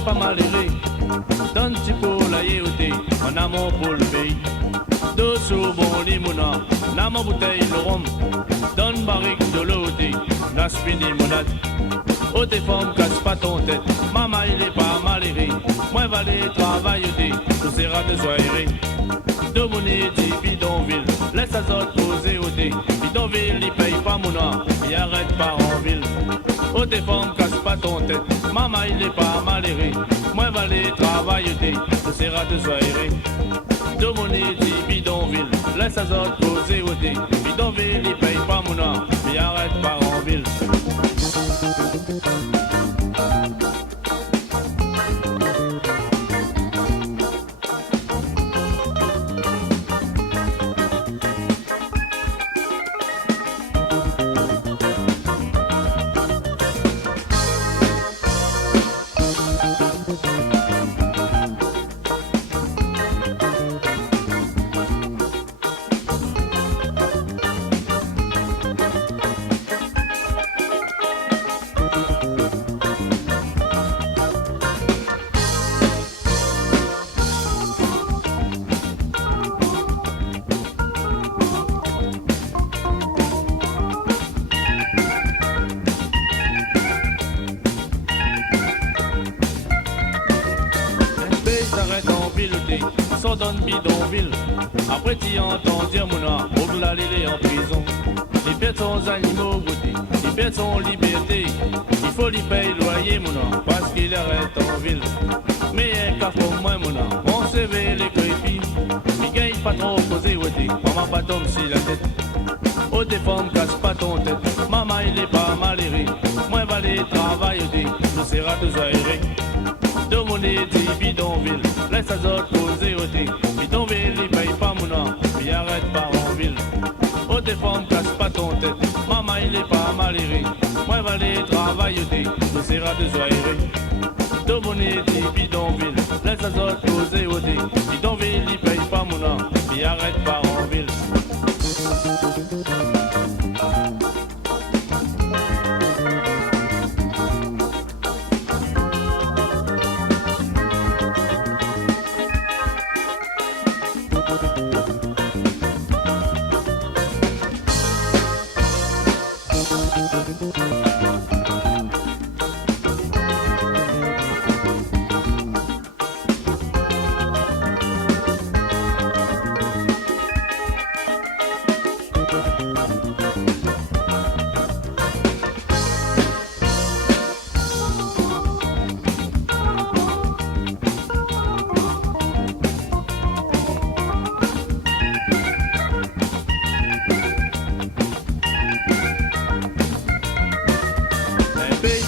est pas mal ailé. Donne petit pour la yéoté, en amont pour le pays. Deux sous bon limona, n'a ma bouteille de rhum. Donne barrique de l'eau, n'a spini limonade. Oh tes femmes, casse pas ton tête, maman il est pas mal ailé. Moi va aller travailler, tout sera de soirée. De mon dit bidonville, laisse à autres poser au thé. Bidonville, il paye pas mon nom, il arrête pas en ville. Oh tes femmes, casse pas ton tête, maman il est pas mal aéré. Moi va aller travailler, tout sera de soirée. De mon dit bidonville, laisse à autres poser au thé. Bidonville, il paye pas mon nom, il arrête pas en ville. S'en donne bidonville. Après tu entends dire mon âme, Ogla il est en prison. Il perd son animaux goûtés, il perd son liberté. Il faut lui payer loyer mon âme, parce qu'il arrête en ville. Mais un cas pour moi mon âme, on se veut les crépis. Il gagne pas trop posé outé, maman pas tombe sur la tête. Oh des femmes casse pas ton tête, maman il est pas mal aéré. Moi va aller travailler, nous sera tous aérés. De mon dit bidonville, laisse à autres poser au thé. Bidonville, il paye pas mon nom, il arrête pas en ville. Oh tes femmes, casse pas ton tête, maman il est pas mal aéré. Moi va aller travailler, nous sera de soirée. De mon dit bidonville, laisse à autres poser au thé. Bidonville, il paye pas mon nom, il arrête pas en ville.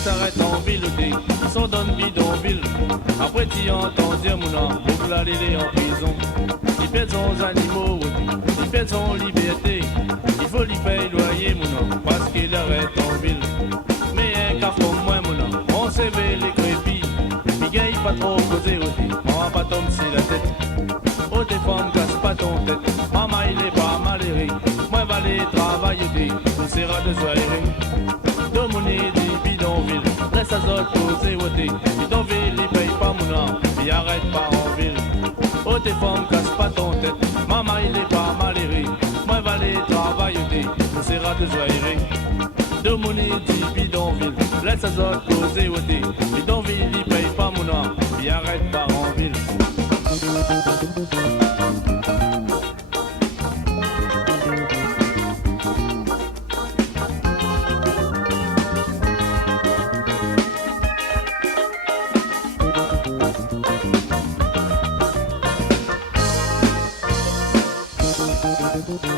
S'arrête en ville, s'en donne bidonville. Après tu entends dire mon nom, Ogla il est en prison. Il perd son animaux, il perd son liberté. Il faut lui payer loyer mon nom, parce qu'il arrête en ville. Mais un cas pour moi mon nom, on se veut les crépis. Il gagne pas trop posé aussi, maman pas tombe sur la tête. Oh tes femmes, casse pas ton tête, maman il est pas mal aéré. Moi va aller travailler, on sera de soirée. De mon dit bidonville, laisse à autres poser au thé. Bidonville, il paye pas mon nom, il arrête pas en ville. Oh tes femmes, casse pas ton tête, maman il est pas mal aéré. Moi va aller travailler, on sera de soirée. De mon dit bidonville, laisse à autres poser au thé. Bidonville, il paye pas mon nom, il arrête pas en ville. Thank you.